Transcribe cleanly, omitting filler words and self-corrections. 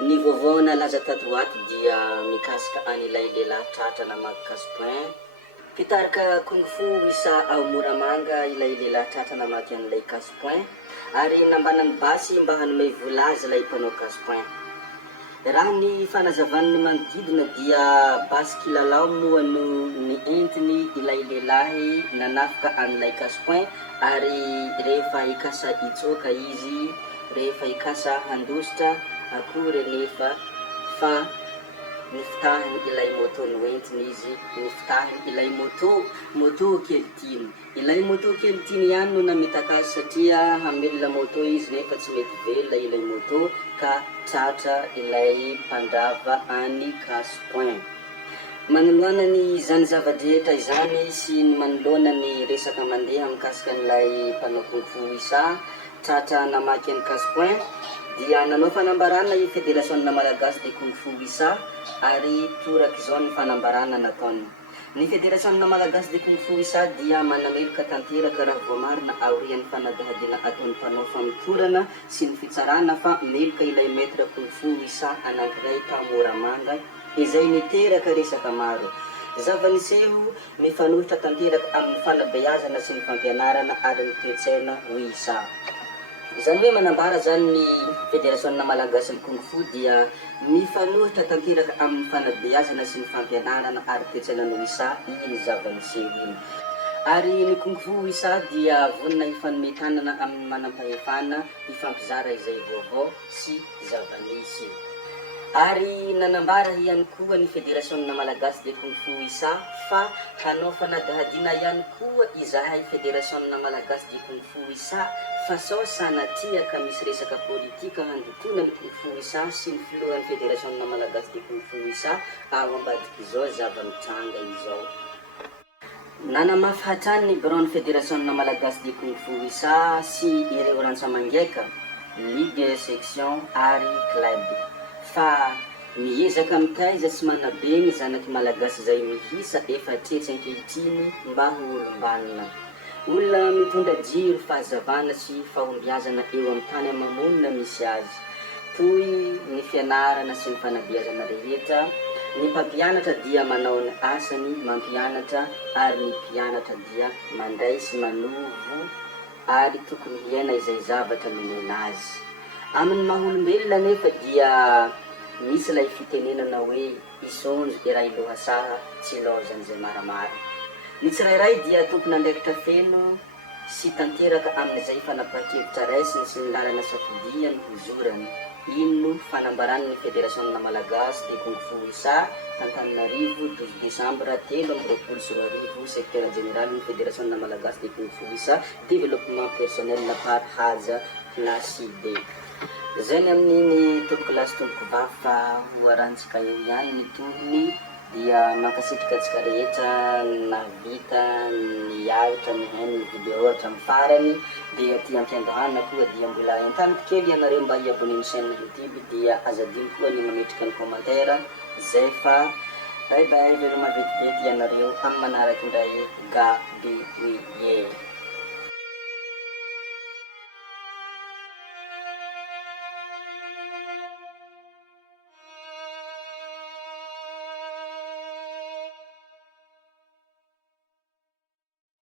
Ny vaovao nalaza tato ato dia mikasika an'ilay lehilahy tratra namaky casse-point. Mpitarika kung fu isa ao Moramanga ilay lehilahy tratra namaky an'ilay casse-point ary nambanany basy mba hanome vola azy ilay mpanao casse-point. Raha ny fanazavany manodidina dia basy kilalao moa no ny entiny ilay lehilahy nanafika an'ilay casse-point ary rehefa ikasa itsoka izy, rehefa ikasa handositra akory rehefa fa nifitahiny ilay moto noentiny izy, nifitahiny ilay moto kelikely. Ilay moto kelikely ihany no nametaka azy satria hamelona moto izy nefa tsy mety velona ilay moto ka tratra ilay mpandrava any casse-point. Manoloana ny izany zavadrehetra izany sy ny manoloana ny resaka mandeha mikasika an'ilay mpanao kung fu isa tratra namaky any casse-point dia nanao fanambarana i Fédération Malagasy de Kung Fu isa ary torak' izao ny fanambarana nataony. Ny Fédération Malagasy de Kung Fu isa dia manameloka tanteraka raha voamarina aorian'ny fanadahadiana ataon'ny mpanao famitorana sy ny fitsarana fa meloka ilay maître kung fu isa anankiray ta Moramanga izay niteraka resaka maro. Zavaniseho mifanohitra tanteraka amin'ny fanabeazana sy ny fampianarana ary ny toe-tsaina ho isa. Izany hoe manambara zany ny Fédération Malagasy ny Kung Fu dia mifanohitra tanteraka amin'ny fanabeazana sy ny fampianarana ary toe-tsaina no isa iny zavaniseho iny. Ary ny Kung Fu isa dia vonona ifanometanana amin'ny manam-pahefana ifampizara izay vaovao sy zavanisy. Ary nanambara ihany koa ny Fédération Malagasy de Kung Fu isa fa hanao fanadahadiana ihany koa izahay Fédération Malagasy de Kung Fu isa fa sao sanatria ka misy resaka politika handotona ny Kung Fu isa sy ny filohan'ny Fédération Malagasy de Kung Fu isa ao ambadiky izao zava-mitranga izao. Nanamafy hatrany ny bureau-ny Fédération Malagasy de Kung Fu isa sy ireo rantsamangeka, ligue, section ary club fa miezaka mitaiza sy manabe ny zanaky malagasy izay mihisa efa tretsy ankehitriny mba ho olombanina. Olona mitondra jiro fahazavana sy fahombiazana eo amin'ny tany amamonina misy azy, toy ny fianarana sy ny fanabeazana rehetra. Ny mpampianatra dia manao ny asany mampianatra ary ny mpianatra dia mandray sy manovo ary tokony hiaina izay zavatra nomena azy. Amin'ny maha-olombelona nefa dia misy ilay fitenenana hoe isonjo iraha ilohasaha tsy lozany izay maramara. Ny tsirairay dia tompony andraikitra feno sy tanteraka amin'izay fanapahan-kevitra raisiny sy ny lalana safodiany hozorany. Ino fanambaran'ny Fédération Malagasy de Kung Fu isa Antananarivo 12 décembre 2023, secteur général ny Fédération Malagasy de Kung Fu isa développement personnel na par haja classe D. Zany amin'iny tompoko lasy tompoko vafa ho arantsika eo ihany ny tohiny dia mankasitrika atsika rehetra navita ny avitra ny hainy ny video hatramin'ny farany dia ty ampiandohana koa dia mbola entaniko kely ianareo mba hiabone ny chaîne YouTube dia azadino koa ny mametrika ny commentaire zay fa bye bye veloma vetivety ianareo amin'ny manaraka indray Gabi.